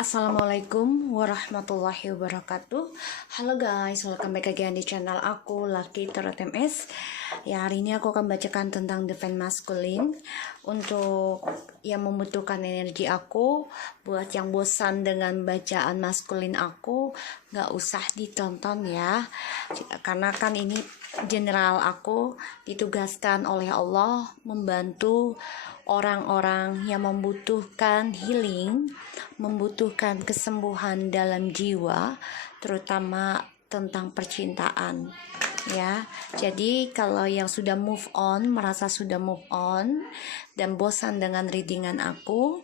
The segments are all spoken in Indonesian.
Assalamualaikum warahmatullahi wabarakatuh. Halo guys, welcome back again di channel aku Lucky Tarot MS. Ya, hari ini aku akan bacakan tentang Divine Masculine. Untuk yang membutuhkan energi aku, buat yang bosan dengan bacaan maskulin aku, gak usah ditonton ya. Karena kan ini general aku ditugaskan oleh Allah membantu orang-orang yang membutuhkan healing, membutuhkan kesembuhan dalam jiwa, terutama tentang percintaan ya. Jadi kalau yang sudah move on, merasa sudah move on dan bosan dengan readingan aku,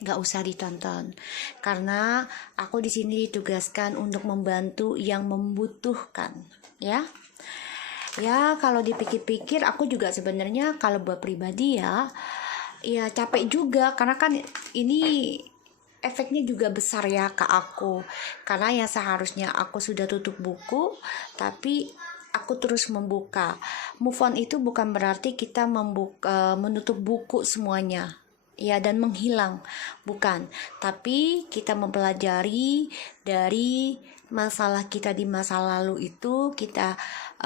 gak usah ditonton, karena aku di sini ditugaskan untuk membantu yang membutuhkan ya. Ya, kalau dipikir-pikir aku juga sebenarnya kalau buat pribadi ya capek juga, karena kan ini efeknya juga besar ya ke aku, karena yang seharusnya aku sudah tutup buku tapi aku terus membuka. Move on itu bukan berarti kita menutup buku semuanya ya dan menghilang, bukan, tapi kita mempelajari dari masalah kita di masa lalu itu, kita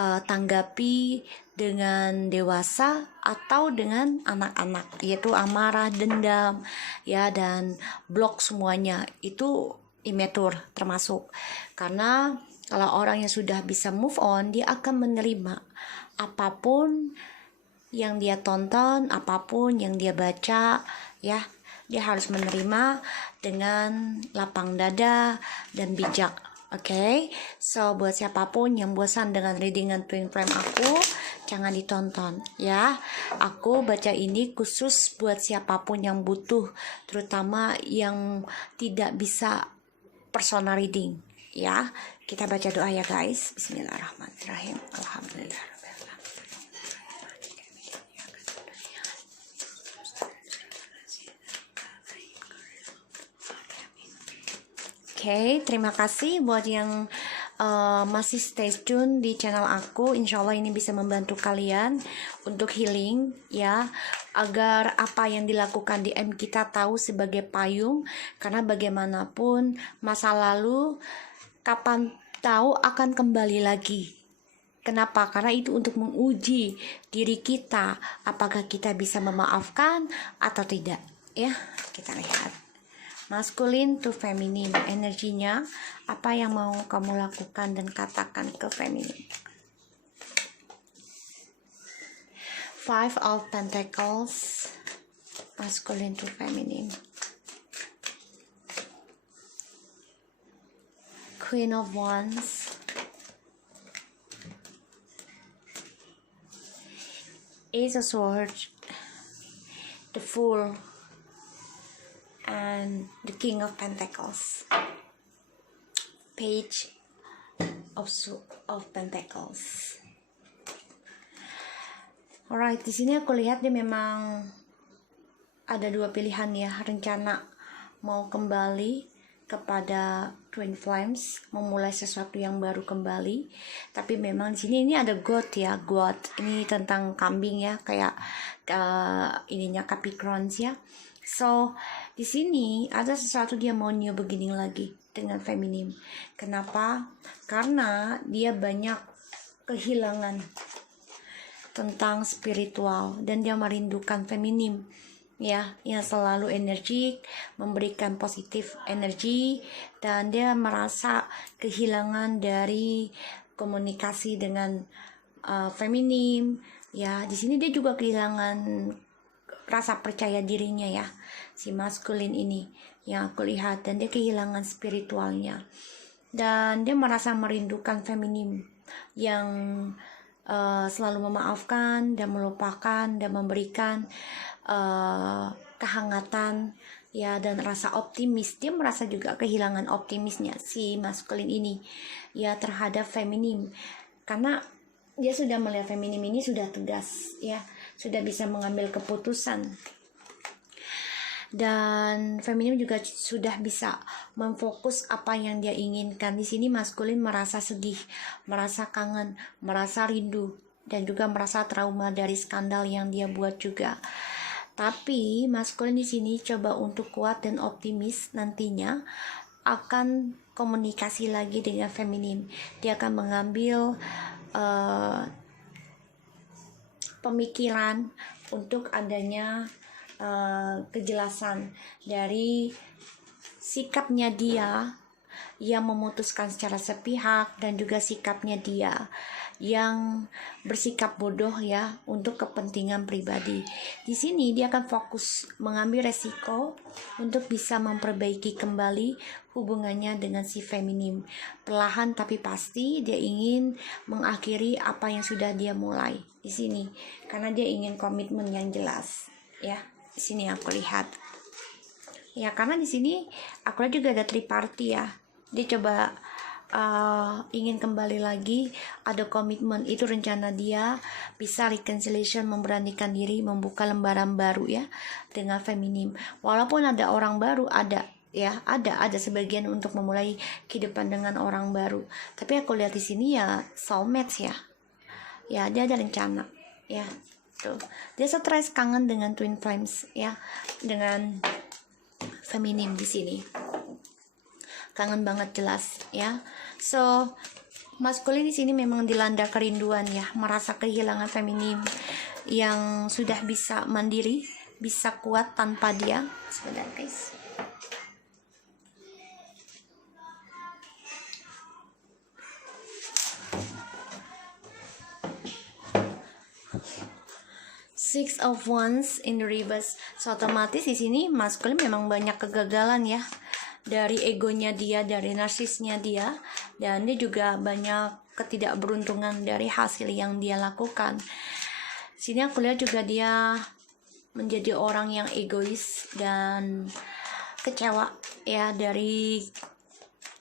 tanggapi dengan dewasa atau dengan anak-anak, yaitu amarah, dendam ya, dan blok semuanya itu imatur termasuk. Karena kalau orang yang sudah bisa move on, dia akan menerima apapun yang dia tonton, apapun yang dia baca ya. Dia harus menerima dengan lapang dada dan bijak. Oke, so buat siapapun yang bosan dengan readingan twin flame aku, jangan ditonton ya. Aku baca ini khusus buat siapapun yang butuh, terutama yang tidak bisa personal reading ya. Kita baca doa ya guys. Bismillahirrahmanirrahim. Alhamdulillah. Oke, terima kasih buat yang masih stay tune di channel aku. Insya Allah ini bisa membantu kalian untuk healing ya, agar apa yang dilakukan di M kita tahu sebagai payung. Karena bagaimanapun masa lalu kapan tahu akan kembali lagi. Kenapa? Karena itu untuk menguji diri kita, apakah kita bisa memaafkan atau tidak ya. Kita lihat masculine to feminine, energinya apa yang mau kamu lakukan dan katakan ke feminine. Five of Pentacles, masculine to feminine. Queen of Wands, Ace of Swords, the Fool, and the King of Pentacles, Page of Pentacles. Alright, di sini aku lihat dia memang ada dua pilihan ya, rencana mau kembali kepada Twin Flames, memulai sesuatu yang baru kembali. Tapi memang di sini ini ada God ya, God ini tentang kambing ya, kayak ininya Capricorns ya. So di sini ada sesuatu dia mau new beginning lagi dengan feminim. Kenapa? Karena dia banyak kehilangan tentang spiritual dan dia merindukan feminim ya, yang selalu energik, memberikan positif energi, dan dia merasa kehilangan dari komunikasi dengan feminim ya. Di sini dia juga kehilangan rasa percaya dirinya ya, si maskulin ini yang aku lihat, dan dia kehilangan spiritualnya, dan dia merasa merindukan feminim yang selalu memaafkan dan melupakan dan memberikan kehangatan ya, dan rasa optimis. Dia merasa juga kehilangan optimisnya si maskulin ini ya terhadap feminim, karena dia sudah melihat feminim ini sudah tegas ya, sudah bisa mengambil keputusan, dan feminim juga sudah bisa memfokus apa yang dia inginkan. Di sini maskulin merasa sedih, merasa kangen, merasa rindu, dan juga merasa trauma dari skandal yang dia buat juga. Tapi maskulin di sini coba untuk kuat dan optimis, nantinya akan komunikasi lagi dengan feminim. Dia akan mengambil pemikiran untuk adanya kejelasan dari sikapnya dia yang memutuskan secara sepihak, dan juga sikapnya dia yang bersikap bodoh ya untuk kepentingan pribadi. Di sini dia akan fokus mengambil resiko untuk bisa memperbaiki kembali hubungannya dengan si feminim. Perlahan tapi pasti dia ingin mengakhiri apa yang sudah dia mulai di sini, karena dia ingin komitmen yang jelas ya. Di sini aku lihat ya, karena di sini aku lihat juga ada triparty ya. Dia coba ingin kembali lagi, ada komitmen, itu rencana dia bisa reconciliation, memberanikan diri, membuka lembaran baru ya dengan feminim. Walaupun ada orang baru, ada ya, ada sebagian untuk memulai kehidupan dengan orang baru. Tapi aku lihat di sini ya soulmates ya. Ya, dia ada rencana ya. Tuh. Dia stres, kangen dengan twin flames ya, dengan feminim di sini. Kangen banget jelas ya. So, maskulin di sini memang dilanda kerinduan ya, merasa kehilangan feminim yang sudah bisa mandiri, bisa kuat tanpa dia. Sebentar guys. Six of Wands in the reverse. So otomatis di sini maskulin memang banyak kegagalan ya, dari egonya dia, dari narsisnya dia, dan dia juga banyak ketidakberuntungan dari hasil yang dia lakukan. Sini aku lihat juga dia menjadi orang yang egois dan kecewa ya dari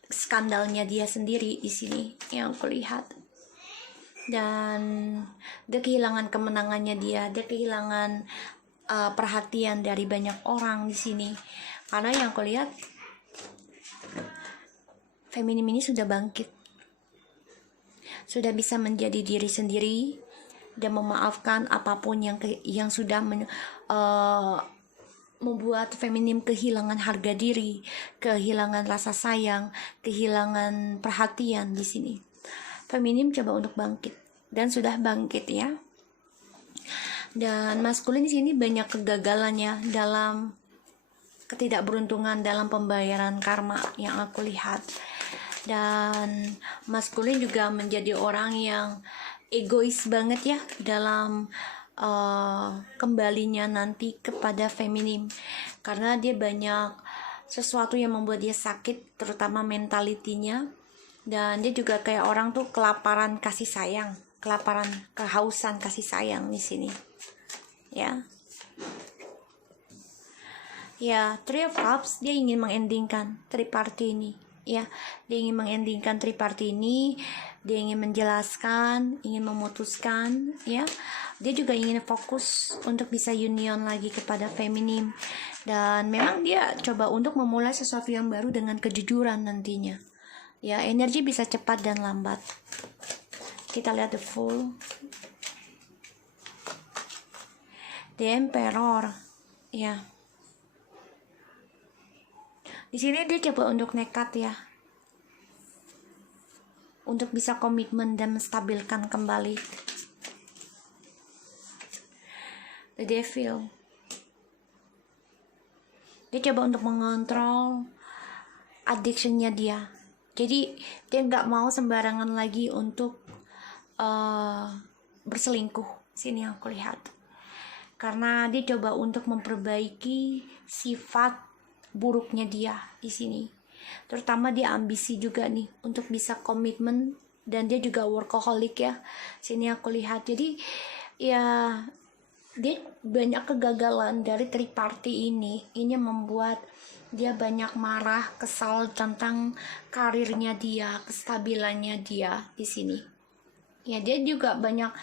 skandalnya dia sendiri di sini yang aku lihat. Dan dia kehilangan kemenangannya dia kehilangan perhatian dari banyak orang di sini, karena yang aku lihat feminim ini sudah bangkit, sudah bisa menjadi diri sendiri dan memaafkan apapun yang sudah membuat feminim kehilangan harga diri, kehilangan rasa sayang, kehilangan perhatian di sini. Feminim coba untuk bangkit dan sudah bangkit ya. Dan maskulin di sini banyak kegagalannya dalam ketidakberuntungan dalam pembayaran karma yang aku lihat. Dan maskulin juga menjadi orang yang egois banget ya dalam kembalinya nanti kepada feminim, karena dia banyak sesuatu yang membuat dia sakit, terutama mentalitinya. Dan dia juga kayak orang tuh kelaparan kasih sayang, kelaparan, kehausan kasih sayang di sini ya. Ya, Three of Cups, dia ingin mengendingkan triparty ini ya. Dia ingin mengendingkan triparty ini, dia ingin menjelaskan, ingin memutuskan ya. Dia juga ingin fokus untuk bisa union lagi kepada feminim, dan memang dia coba untuk memulai sesuatu yang baru dengan kejujuran nantinya ya. Energi bisa cepat dan lambat. Kita lihat the Fool, the Emperor ya. Di sini dia coba untuk nekat ya, untuk bisa komitmen dan menstabilkan kembali. The Devil, dia coba untuk mengontrol addiction-nya dia. Jadi dia nggak mau sembarangan lagi untuk berselingkuh. Sini aku lihat, karena dia coba untuk memperbaiki sifat buruknya dia di sini. Terutama dia ambisi juga nih untuk bisa komitmen, dan dia juga workaholic ya. Sini aku lihat. Jadi ya dia banyak kegagalan dari triparty ini membuat dia banyak marah, kesal tentang karirnya dia, kestabilannya dia di sini. Ya, dia juga banyak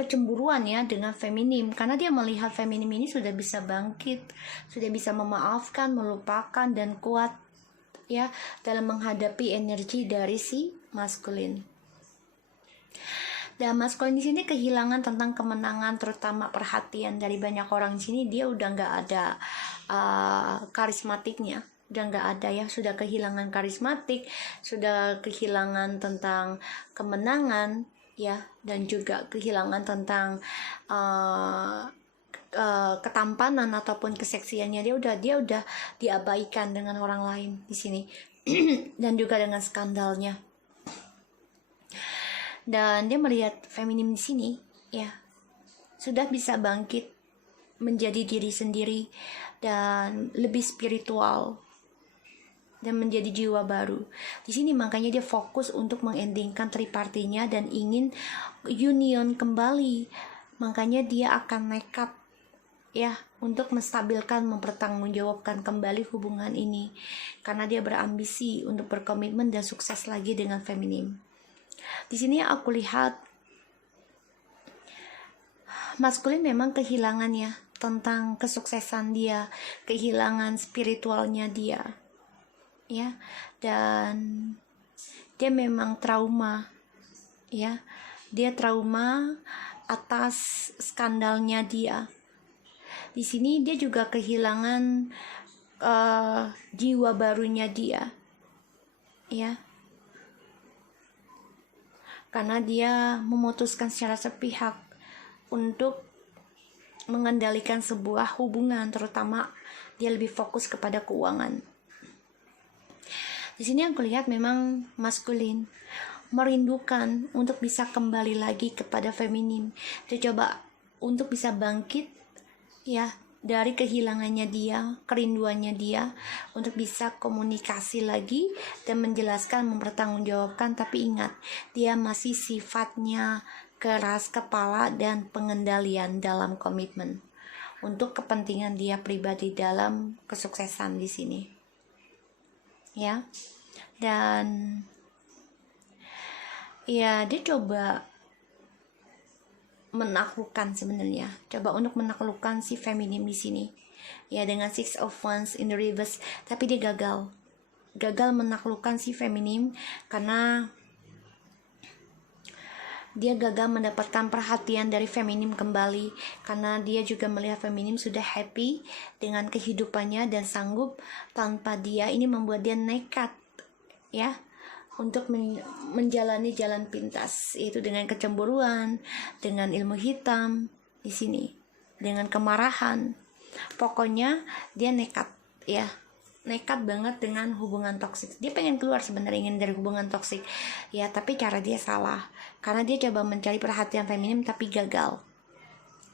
kecemburuan ya dengan feminim, karena dia melihat feminim ini sudah bisa bangkit, sudah bisa memaafkan, melupakan, dan kuat ya dalam menghadapi energi dari si maskulin. Dan maskulin di sini kehilangan tentang kemenangan, terutama perhatian dari banyak orang di sini. Dia udah nggak ada karismatiknya, udah nggak ada ya, sudah kehilangan karismatik, sudah kehilangan tentang kemenangan ya, dan juga kehilangan tentang ketampanan ataupun keseksiannya. Dia udah diabaikan dengan orang lain di sini dan juga dengan skandalnya. Dan dia melihat feminim di sini ya sudah bisa bangkit menjadi diri sendiri dan lebih spiritual dan menjadi jiwa baru. Di sini makanya dia fokus untuk mengendingkan tripartinya dan ingin union kembali. Makanya dia akan nekat ya untuk menstabilkan, mempertanggungjawabkan kembali hubungan ini karena dia berambisi untuk berkomitmen dan sukses lagi dengan feminim. Di sini aku lihat maskulin memang kehilangan ya tentang kesuksesan dia, kehilangan spiritualnya dia. Ya, dan dia memang trauma. Ya. Dia trauma atas skandalnya dia. Di sini dia juga kehilangan jiwa barunya dia. Ya. Karena dia memutuskan secara sepihak untuk mengendalikan sebuah hubungan, terutama dia lebih fokus kepada keuangan. Di sini aku lihat memang maskulin merindukan untuk bisa kembali lagi kepada feminim. Dia coba untuk bisa bangkit ya dari kehilangannya dia, kerinduannya dia, untuk bisa komunikasi lagi dan menjelaskan, mempertanggungjawabkan. Tapi ingat, dia masih sifatnya keras kepala dan pengendalian dalam komitmen untuk kepentingan dia pribadi dalam kesuksesan di sini. Ya. Dan ya dia coba menaklukkan sebenarnya, coba untuk menaklukkan si feminim di sini ya dengan Six of Wands in the reverse, tapi dia gagal menaklukkan si feminim karena dia gagal mendapatkan perhatian dari feminim kembali, karena dia juga melihat feminim sudah happy dengan kehidupannya dan sanggup tanpa dia. Ini membuat dia nekat ya untuk menjalani jalan pintas, yaitu dengan kecemburuan, dengan ilmu hitam di sini, dengan kemarahan. Pokoknya dia nekat ya, nekat banget dengan hubungan toksik. Dia pengen keluar sebenarnya, ingin dari hubungan toksik ya, tapi cara dia salah karena dia coba mencari perhatian feminim tapi gagal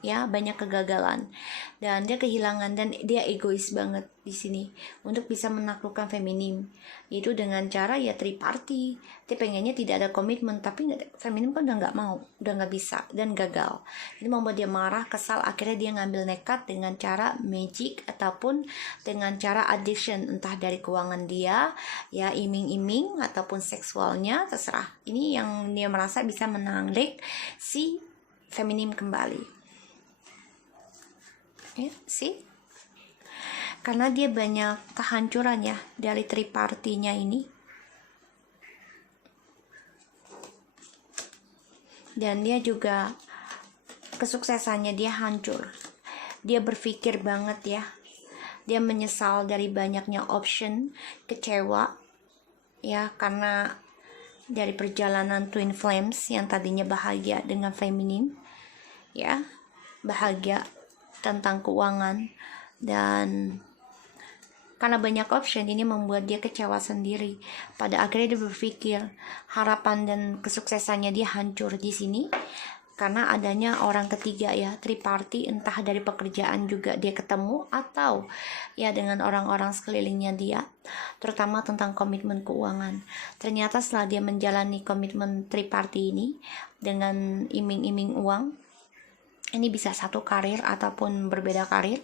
ya, banyak kegagalan dan dia kehilangan, dan dia egois banget di sini untuk bisa menaklukkan feminim, itu dengan cara ya triparty. Dia pengennya tidak ada komitmen, tapi feminim kan udah nggak mau, udah nggak bisa dan gagal. Ini membuat dia marah, kesal, akhirnya dia ngambil nekat dengan cara magic ataupun dengan cara addiction, entah dari keuangan dia ya, iming-iming ataupun seksualnya, terserah. Ini yang dia merasa bisa menarik si feminim kembali. Ya, sih, karena dia banyak kehancuran ya dari tripartinya ini, dan dia juga kesuksesannya dia hancur. Dia berpikir banget ya, dia menyesal dari banyaknya option, kecewa ya karena dari perjalanan Twin Flames yang tadinya bahagia dengan feminim ya, bahagia tentang keuangan, dan karena banyak option ini membuat dia kecewa sendiri. Pada akhirnya dia berpikir harapan dan kesuksesannya dia hancur di sini karena adanya orang ketiga ya, triparty, entah dari pekerjaan juga dia ketemu atau ya dengan orang-orang sekelilingnya dia, terutama tentang komitmen keuangan. Ternyata setelah dia menjalani komitmen triparty ini dengan iming-iming uang, ini bisa satu karir ataupun berbeda karir,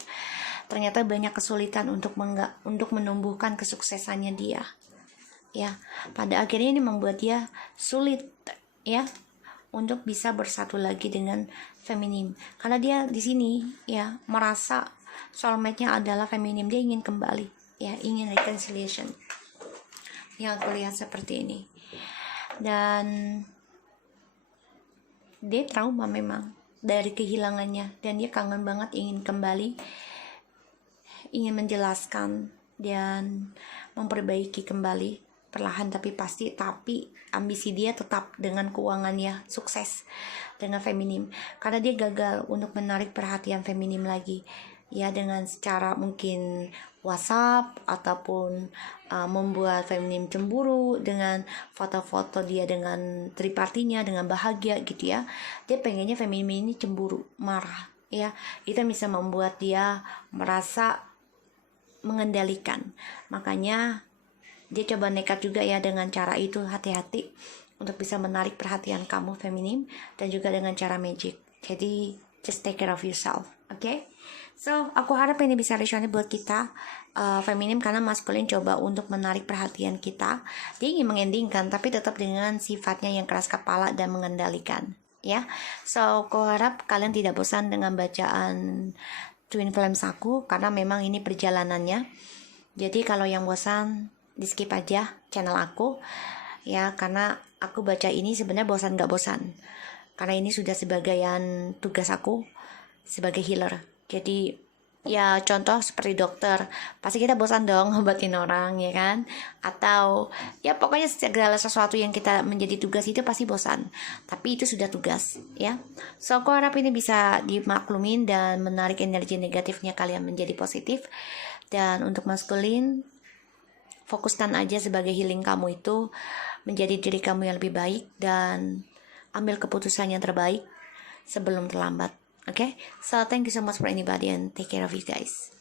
ternyata banyak kesulitan untuk menumbuhkan kesuksesannya dia ya. Pada akhirnya ini membuat dia sulit ya untuk bisa bersatu lagi dengan feminim, karena dia di sini ya merasa soulmate-nya adalah feminim. Dia ingin kembali ya, ingin reconciliation, yang aku lihat seperti ini. Dan dia trauma memang dari kehilangannya, dan dia kangen banget ingin kembali, ingin menjelaskan dan memperbaiki kembali perlahan tapi pasti. Tapi ambisi dia tetap dengan keuangannya sukses dengan feminim, karena dia gagal untuk menarik perhatian feminim lagi ya, dengan secara mungkin WhatsApp ataupun membuat feminim cemburu dengan foto-foto dia dengan tripartinya dengan bahagia gitu ya. Dia pengennya feminim ini cemburu, marah ya, itu bisa membuat dia merasa mengendalikan. Makanya dia coba nekat juga ya dengan cara itu. Hati-hati untuk bisa menarik perhatian kamu feminim, dan juga dengan cara magic. Jadi just take care of yourself, okay? So aku harap ini bisa resonate buat kita feminim, karena maskulin coba untuk menarik perhatian kita. Dia ingin mengendingkan tapi tetap dengan sifatnya yang keras kepala dan mengendalikan ya. So aku harap kalian tidak bosan dengan bacaan Twin Flames aku, karena memang ini perjalanannya. Jadi kalau yang bosan di skip aja channel aku ya, karena aku baca ini sebenarnya bosan gak bosan, karena ini sudah sebagian tugas aku sebagai healer. Jadi ya contoh seperti dokter, pasti kita bosan dong ngobatin orang ya kan, atau ya pokoknya segala sesuatu yang kita menjadi tugas itu pasti bosan, tapi itu sudah tugas ya. So aku harap ini bisa dimaklumin dan menarik energi negatifnya kalian menjadi positif. Dan untuk maskulin, fokuskan aja sebagai healing kamu itu menjadi diri kamu yang lebih baik, dan ambil keputusan yang terbaik sebelum terlambat. Okay? So thank you so much for anybody and take care of you guys.